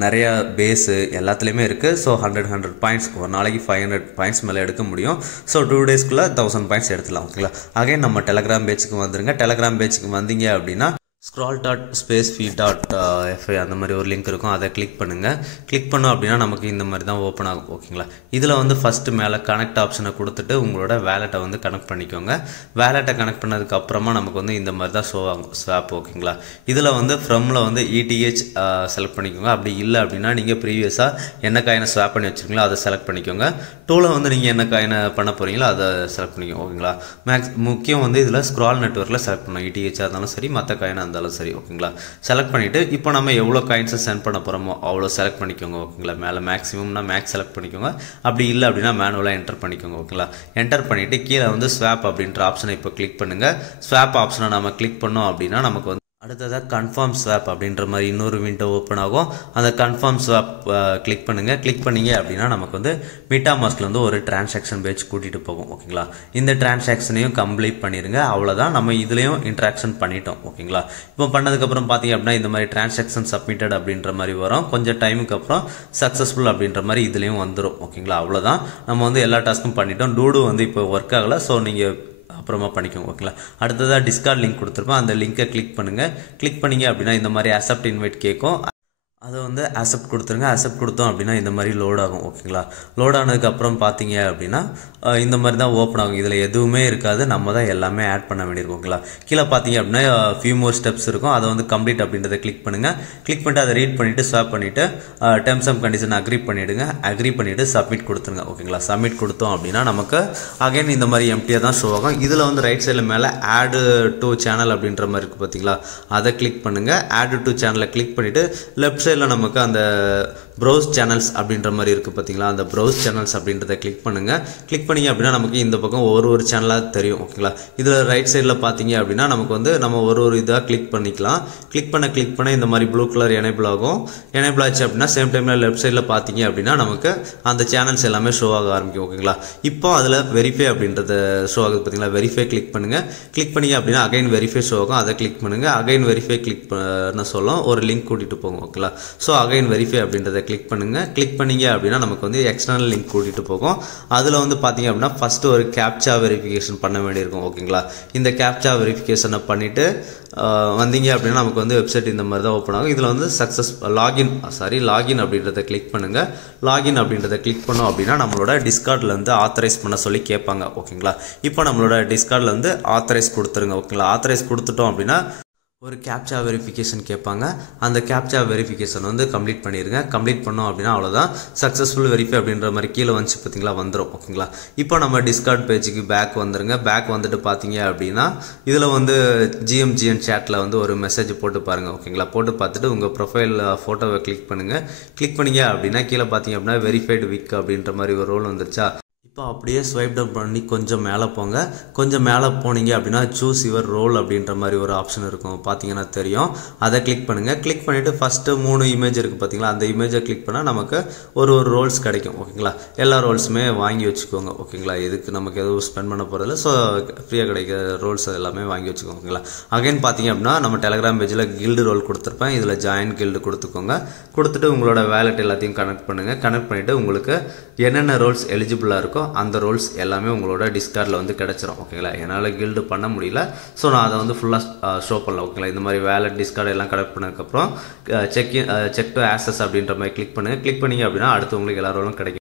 நிறையா பேஸு எல்லாத்துலேயுமே இருக்குது. ஸோ 100 பாயிண்ட்ஸ் ஒரு நாளைக்கு 500 பாயிண்ட்ஸ் மேலே எடுக்க முடியும். ஸோ 2 daysக்குள்ளே 1000 பாயிண்ட்ஸ் எடுத்துலாம். ஓகேங்களா, அகைன் நம்ம டெலகிராம் பேஜுக்கு வந்துருங்க. டெலகிராம் பேஜுக்கு வந்தீங்க அப்படின்னா scroll.spacefeed.fi அந்த மாதிரி ஒரு லிங்க் இருக்கும், அதை கிளிக் பண்ணுங்கள். கிளிக் பண்ணோம் அப்படின்னா நமக்கு இந்த மாதிரி தான் ஓப்பன் ஆகும். ஓகேங்களா, இதில் வந்து ஃபஸ்ட்டு மேலே கனெக்ட் ஆப்ஷனை கொடுத்துட்டு உங்களோட வேலெட்டை வந்து கனெக்ட் பண்ணிக்கோங்க. வேலெட்டை கனெக்ட் பண்ணதுக்கு அப்புறமா நமக்கு வந்து இந்த மாதிரி தான் ஷோ ஆகும் ஸ்வாப். ஓகேங்களா, இதில் வந்து ஃப்ரம்மில் வந்து ETH செலக்ட் பண்ணிக்கோங்க. அப்படி இல்லை அப்படின்னா நீங்கள் ப்ரீவியஸாக என்ன காயினை ஸ்வாப் பண்ணி வச்சுருக்கீங்களோ அதை செலக்ட் பண்ணிக்கோங்க. 2ல் வந்து நீங்கள் என்ன காயினை பண்ண போகிறீங்களோ அதை செலக்ட் பண்ணிக்கோங்க. ஓகேங்களா, முக்கியம் வந்து இதில் ஸ்க்ரால் நெட்வொர்க்கில் செலக்ட் பண்ணணும். ETH இருந்தாலும் சரி, மற்ற காயினாக இருந்தாலும் சரி. ஓகேங்களா, செலக்ட் பண்ணிவிட்டு இப்போ நம்ம எவ்வளோ காயின்ஸை சென்ட் பண்ண போகிறோமோ அவ்வளோ செலக்ட் பண்ணிக்கோங்க. ஓகேங்களா, மேலே மேக்ஸிமம்னா மேக்ஸ் செலக்ட் பண்ணிக்கோங்க. அப்படி இல்லை அப்படின்னா மேனுவலாக என்டர் பண்ணிக்கோங்க. ஓகேங்களா, என்டர் பண்ணிவிட்டு கீழே வந்து ஸ்வாப் அப்படின்ற ஆப்ஷனை இப்போ கிளிக் பண்ணுங்கள். ஸ்வாப் ஆப்ஷனை நம்ம கிளிக் பண்ணோம் அப்படின்னா நமக்கு வந்து அடுத்ததாக கன்ஃபார்ம் ஸ்வாப் அப்படின்ற மாதிரி இன்னொரு விண்டோ ஓப்பன் ஆகும். அந்த கன்ஃபார்ம் ஸ்வாப் கிளிக் பண்ணுங்கள். கிளிக் பண்ணிங்க அப்படின்னா நமக்கு வந்து MetaMaskல வந்து ஒரு டிரான்சாக்ஷன் பேஜ் கூட்டிகிட்டு போகும். ஓகேங்களா, இந்த டிரான்சாக்ஷனையும் கம்ப்ளீட் பண்ணிடுங்க. அவ்வளோதான், நம்ம இதுலேயும் இன்ட்ராக்ஷன் பண்ணிட்டோம். ஓகேங்களா, இப்போ பண்ணதுக்கப்புறம் பார்த்தீங்க அப்படின்னா இந்த மாதிரி டிரான்சாக்ஷன் சப்மிட்டட் அப்படின்ற மாதிரி வரும். கொஞ்சம் டைமுக்கு அப்புறம் சக்ஸஸ்ஃபுல் அப்படின்ற மாதிரி இதுலேயும் வந்துடும். ஓகேங்களா, அவ்வளோதான், நம்ம வந்து எல்லா டாஸ்க்கும் பண்ணிட்டோம். டூடு வந்து இப்போ ஒர்க் ஆகலை. ஸோ நீங்கள் அப்புறமா பண்ணிக்கோங்க. ஓகேங்களா, அடுத்ததாக டிஸ்கார்ட் லிங்க் கொடுத்துருப்போம். அந்த லிங்கை கிளிக் பண்ணுங்கள். கிளிக் பண்ணிங்க அப்படின்னா இந்த மாதிரி அக்செப்ட் இன்வைட் கேட்கும். அதை வந்து அக்செப்ட் கொடுத்துருங்க. அக்செப்ட் கொடுத்தோம் அப்படின்னா இந்த மாதிரி லோட் ஆகும். ஓகேங்களா, லோட் ஆனதுக்கப்புறம் பார்த்தீங்க அப்படின்னா இந்த மாதிரி தான் ஓப்பன் ஆகும். இதில் எதுவுமே இருக்காது, நம்ம தான் எல்லாமே ஆட் பண்ண வேண்டியிருக்கும். ஓகேங்களா, கீழே பார்த்தீங்க அப்படின்னா ஃபியூ மோர் ஸ்டெப்ஸ் இருக்கும். அதை வந்து கம்ப்ளீட் அப்படின்றத கிளிக் பண்ணுங்கள். கிளிக் பண்ணிட்டு அதை ரீட் பண்ணிவிட்டு ஸ்வாப் பண்ணிவிட்டு டெர்ம்ஸ் அண்ட் கண்டிஷன் அக்ரி பண்ணிவிடுங்க. அக்ரி பண்ணிவிட்டு சப்மிட் கொடுத்துருங்க. ஓகேங்களா, சப்மிட் கொடுத்தோம் அப்படின்னா நமக்கு அகைன் இந்த மாதிரி எம்டியாக தான் ஷோ ஆகும். இதில் வந்து ரைட் சைடில் மேலே ஆட் டு சேனல் அப்படின்ற மாதிரி இருக்குது பார்த்தீங்களா, அதை கிளிக் பண்ணுங்கள். ஆட் டு சேனலை கிளிக் பண்ணிவிட்டு லெஃப்ட் சைடில் நமக்கு அந்த ப்ரௌஸ் சேனல்ஸ் அப்படின்ற மாதிரி இருக்குது பார்த்தீங்களா, அந்த ப்ரௌஸ் சேனல்ஸ் அப்படின்றத கிளிக் பண்ணுங்கள். கிளிக் பண்ணிங்க அப்படின்னா நமக்கு இந்த பக்கம் ஒரு சேனலாக தெரியும். ஓகேங்களா, இதில் ரைட் சைடில் பார்த்தீங்க அப்படின்னா நமக்கு வந்து நம்ம ஒரு இதாக கிளிக் பண்ணிக்கலாம். கிளிக் பண்ண இந்த மாதிரி ப்ளூ கலர் எனேபிள் ஆகும். எனேபிள் ஆச்சு அப்படின்னா சேம் டைமில் லெஃப்ட் சைடில் பார்த்தீங்க அப்படின்னா நமக்கு அந்த சேனல்ஸ் எல்லாமே ஷோ ஆக ஆரம்பிக்கும். ஓகேங்களா, இப்போ அதில் வெரிஃபை அப்படின்றத ஷோ ஆகுது பார்த்தீங்களா, வெரிஃபை கிளிக் பண்ணுங்கள். கிளிக் பண்ணிங்க அப்படின்னா அகைன் வெரிஃபை ஷோ ஆகும். அதை கிளிக் பண்ணுங்கள். அகைன் வெரிஃபை கிளிக் பண்ண சொல்லும், ஒரு லிங்க் கூட்டிகிட்டு போகும். ஓகேங்களா, ஸோ அகைன் வெரிஃபை அப்படின்றத கிளிக் பண்ணுங்கள். கிளிக் பண்ணிங்க அப்படின்னா நமக்கு வந்து எக்ஸ்டர்னல் லிங்க் கூட்டிகிட்டு போகும். அதில் வந்து பார்த்தீங்க அப்படின்னா ஃபஸ்ட்டு ஒரு கேப்சா வெரிஃபிகேஷன் பண்ண வேண்டியிருக்கும். ஓகேங்களா, இந்த கேப்சா வெரிஃபிகேஷனை பண்ணிவிட்டு வந்தீங்க அப்படின்னா நமக்கு வந்து வெப்சைட் இந்த மாதிரி தான் ஓப்பன் ஆகும். இதில் வந்து லாகின் அப்படின்றத கிளிக் பண்ணுங்கள். லாகின் அப்படின்றத கிளிக் பண்ணோம் அப்படின்னா நம்மளோட டிஸ்கார்டில் வந்து ஆத்தரைஸ் பண்ண சொல்லி கேட்பாங்க. ஓகேங்களா, இப்போ நம்மளோட டிஸ்கார்டில் வந்து ஆத்தரைஸ் கொடுத்துருங்க. ஓகேங்களா, ஆத்தரைஸ் கொடுத்துட்டோம் அப்படின்னா ஒரு கேப்சா வெரிஃபிகேஷன் கேட்பாங்க. அந்த கேப்சா வெரிஃபிகேஷன் வந்து கம்ப்ளீட் பண்ணிடுங்க. கம்ப்ளீட் பண்ணோம் அப்படின்னா அவ்வளோதான், சக்ஸஸ்ஃபுல் வெரிஃபை அப்படின்ற மாதிரி கீழே வந்துச்சு பார்த்தீங்களா, வந்துடும். ஓகேங்களா, இப்போ நம்ம டிஸ்கார்ட் பேஜுக்கு பேக் வந்துருங்க. பேக் வந்துட்டு பார்த்தீங்க அப்படின்னா இதில் வந்து GMGN சேட்டில் வந்து ஒரு மெசேஜ் போட்டு பாருங்கள். ஓகேங்களா, போட்டு பார்த்துட்டு உங்கள் ப்ரொஃபைல் ஃபோட்டோவை கிளிக் பண்ணுங்கள். கிளிக் பண்ணிங்க அப்படின்னா கீழே பார்த்தீங்க அப்படின்னா வெரிஃபைடு விக் அப்படின்ற மாதிரி ஒரு ரோல் வந்துருச்சா. இப்போ அப்படியே ஸ்வைப் டவுன் பண்ணி கொஞ்சம் மேலே போங்க. கொஞ்சம் மேலே போனீங்க அப்படின்னா சூஸ் யுவர் ரோல் அப்படின்ற மாதிரி ஒரு ஆப்ஷன் இருக்கும், பார்த்தீங்கன்னா தெரியும். அதை கிளிக் பண்ணுங்கள். கிளிக் பண்ணிவிட்டு ஃபஸ்ட்டு 3 இமேஜ் இருக்குது பார்த்தீங்களா, அந்த இமேஜை கிளிக் பண்ணால் நமக்கு ஒரு ரோல்ஸ் கிடைக்கும். ஓகேங்களா, எல்லா ரோல்ஸுமே வாங்கி வச்சுக்கோங்க. ஓகேங்களா, இதுக்கு நமக்கு எதுவும் ஸ்பெண்ட் பண்ண போகிறதில்ல. ஸோ ஃப்ரீயாக கிடைக்கிற ரோல்ஸ் எல்லாமே வாங்கி வச்சுக்கோங்க. ஓகேங்களா, அகைன் பார்த்தீங்க அப்படின்னா நம்ம டெலகிராம் பேஜில் கில்டு ரோல் கொடுத்துருப்பேன். இதில் ஜாயின் கில்டு கொடுத்துக்கோங்க. கொடுத்துட்டு உங்களோட வேலெட் எல்லாத்தையும் கனெக்ட் பண்ணுங்கள். கனெக்ட் பண்ணிவிட்டு உங்களுக்கு என்னென்ன ரோல்ஸ் எலிஜிபிளாக இருக்கோ அந்த ரோல்ஸ் எல்லாமே உங்களோட டிஸ்கார்டில் வந்து கிடச்சிரும். ஓகேங்களா, என்னால் கில்டு பண்ண முடியல, ஸோ நான் அதை வந்து ஃபுல்லாக ஷோ பண்ணல. ஓகேங்களா, இந்த மாதிரி வேலட் டிஸ்கார்டு எல்லாம் கனெக்ட் பண்ணதுக்கப்புறம் செக் டு ஆக்சஸ் அப்படின்ற மாதிரி கிளிக் பண்ணுங்கள். கிளிக் பண்ணிங்க அப்படின்னா அடுத்து உங்களுக்கு எல்லா ரோலும் கிடைக்கும்.